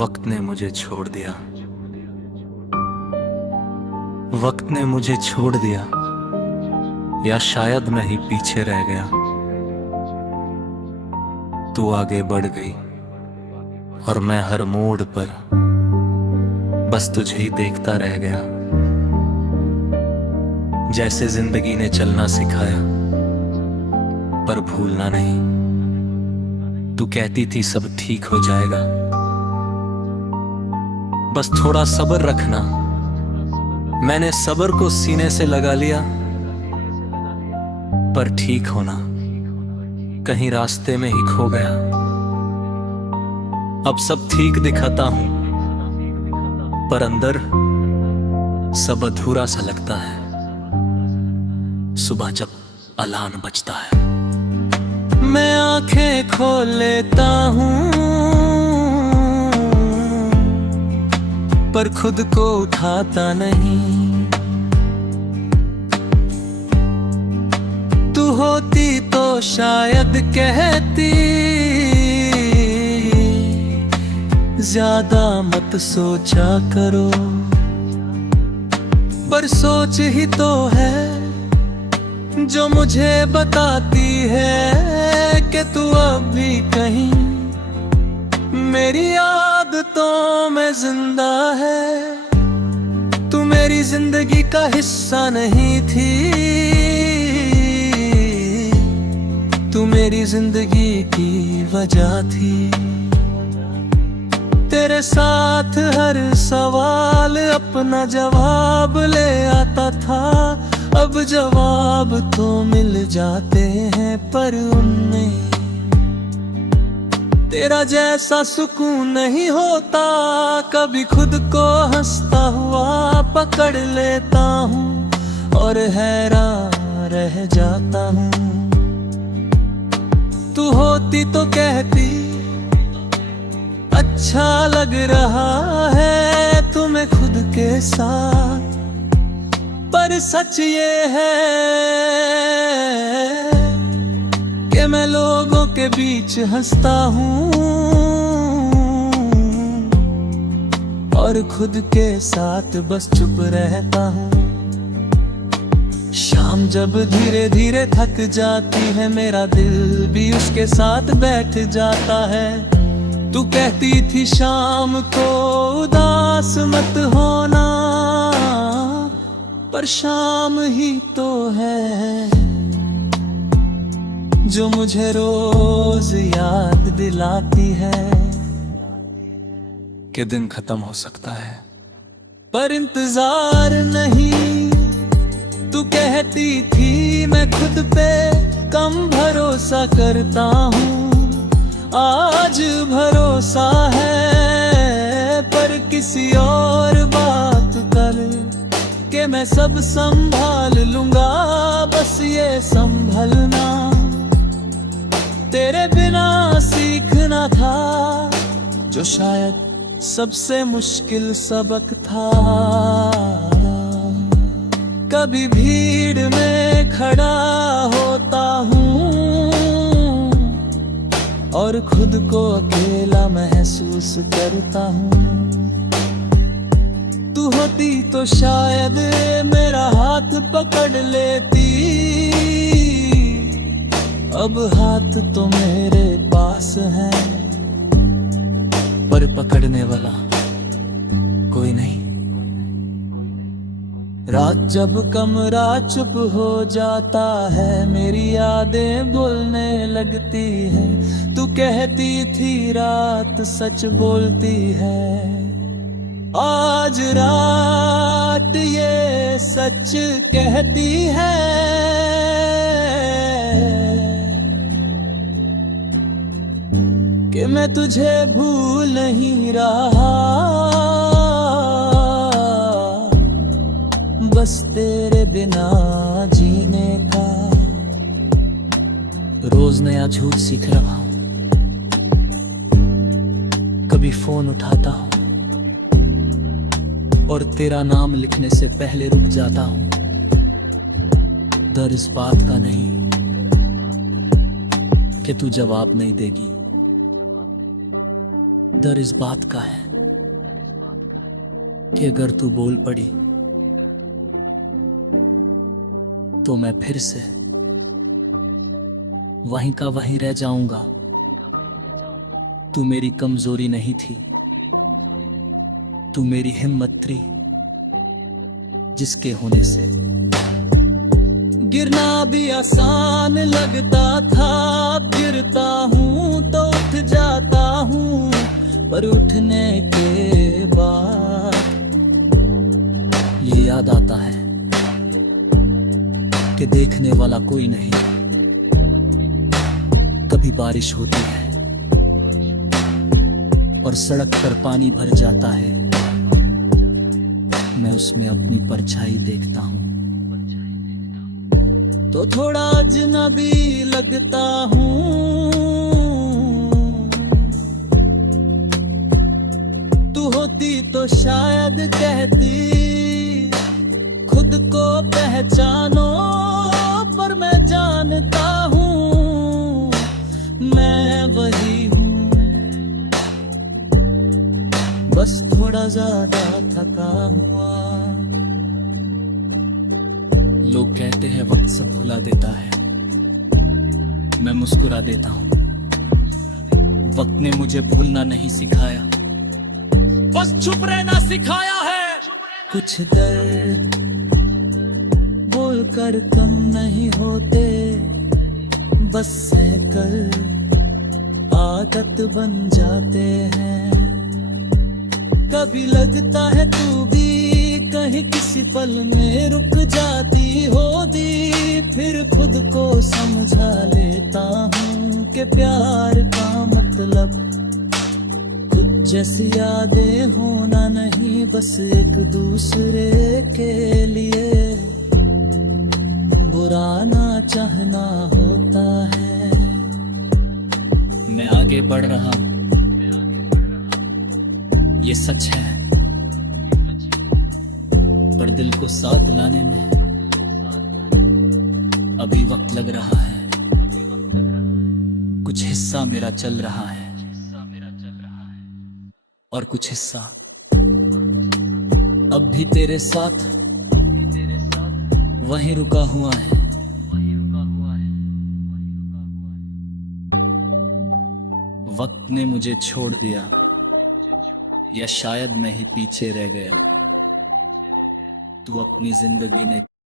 वक्त ने मुझे छोड़ दिया, वक्त ने मुझे छोड़ दिया, या शायद मैं ही पीछे रह गया। तू आगे बढ़ गई और मैं हर मोड़ पर बस तुझे ही देखता रह गया। जैसे जिंदगी ने चलना सिखाया, पर भूलना नहीं। तू कहती थी सब ठीक हो जाएगा, बस थोड़ा सब्र रखना। मैंने सब्र को सीने से लगा लिया, पर ठीक होना कहीं रास्ते में ही खो गया। अब सब ठीक दिखाता हूं, पर अंदर सब अधूरा सा लगता है। सुबह जब अलार्म बजता है, मैं आंखें खोल लेता हूं, पर खुद को उठाता नहीं। तू होती तो शायद कहती, ज्यादा मत सोचा करो, पर सोच ही तो है जो मुझे बताती है कि तू अब भी कहीं मेरी आदतों में जिंदा है। तू मेरी जिंदगी का हिस्सा नहीं थी, तू मेरी जिंदगी की वजह थी। तेरे साथ हर सवाल अपना जवाब ले आता था। अब जवाब तो मिल जाते हैं, पर उनमें तेरा जैसा सुकून नहीं होता। कभी खुद को हंसता हुआ पकड़ लेता हूँ और हैरान रह जाता हूँ। तू होती तो कहती अच्छा लग रहा है तुम्हें खुद के साथ, पर सच ये है कि मैं लोगों के बीच हंसता हूँ और खुद के साथ बस चुप रहता हूँ। शाम जब धीरे धीरे थक जाती है, मेरा दिल भी उसके साथ बैठ जाता है। तू कहती थी शाम को उदास मत होना, पर शाम ही तो है जो मुझे रोज याद दिलाती है कि दिन खत्म हो सकता है, पर इंतजार नहीं। तू कहती थी मैं खुद पे कम भरोसा करता हूँ, आज भरोसा है पर किसी और बात कर के मैं सब संभाल लूंगा। बस ये संभलना तेरे बिना सीखना था, जो शायद सबसे मुश्किल सबक था। कभी भीड़ में खड़ा होता हूँ और खुद को अकेला महसूस करता हूँ। तू होती तो शायद मेरा हाथ पकड़ लेती, अब हाथ तो मेरे पास है, पर पकड़ने वाला कोई नहीं। रात जब कमरा चुप हो जाता है, मेरी यादें बोलने लगती है। तू कहती थी रात सच बोलती है, आज रात ये सच कहती है कि मैं तुझे भूल नहीं रहा, बस तेरे बिना जीने का रोज नया झूठ सीख रहा हूं। कभी फोन उठाता हूं और तेरा नाम लिखने से पहले रुक जाता हूं। डर इस बात का नहीं कि तू जवाब नहीं देगी, डर इस बात का है कि अगर तू बोल पड़ी तो मैं फिर से वहीं का वहीं रह जाऊंगा। तू मेरी कमजोरी नहीं थी, तू मेरी हिम्मत थी, जिसके होने से गिरना भी आसान लगता था। गिरता हूं तो उठ जाता हूं, पर उठने के बाद ये याद आता है कि देखने वाला कोई नहीं। कभी बारिश होती है और सड़क पर पानी भर जाता है, मैं उसमें अपनी परछाई देखता हूं तो थोड़ा अजनबी लगता हूं। तू होती तो शायद कहती खुद को पहचानो, पर मैं जानता हूं मैं वही हूं, बस थोड़ा ज्यादा थका हुआ। लोग कहते हैं वक्त सब भुला देता है, मैं मुस्कुरा देता हूं। वक्त ने मुझे भूलना नहीं सिखाया, बस चुप रहना सिखाया है। कुछ दर्द बोलकर कम नहीं होते, बस सहकर आदत बन जाते हैं। कभी लगता है तू भी कहीं किसी पल में रुक जाती होगी, फिर खुद को समझा लेता हूँ कि प्यार का मतलब खुद जैसी यादें होना नहीं, बस एक दूसरे के लिए बुरा ना चाहना होता है। मैं आगे बढ़ रहा हूँ, ये सच है, पर दिल को साथ लाने में अभी वक्त लग रहा है। कुछ हिस्सा मेरा चल रहा है और कुछ हिस्सा अब भी तेरे साथ वहीं रुका हुआ है। वक्त ने मुझे छोड़ दिया या शायद मैं ही पीछे रह गया। तू अपनी जिंदगी में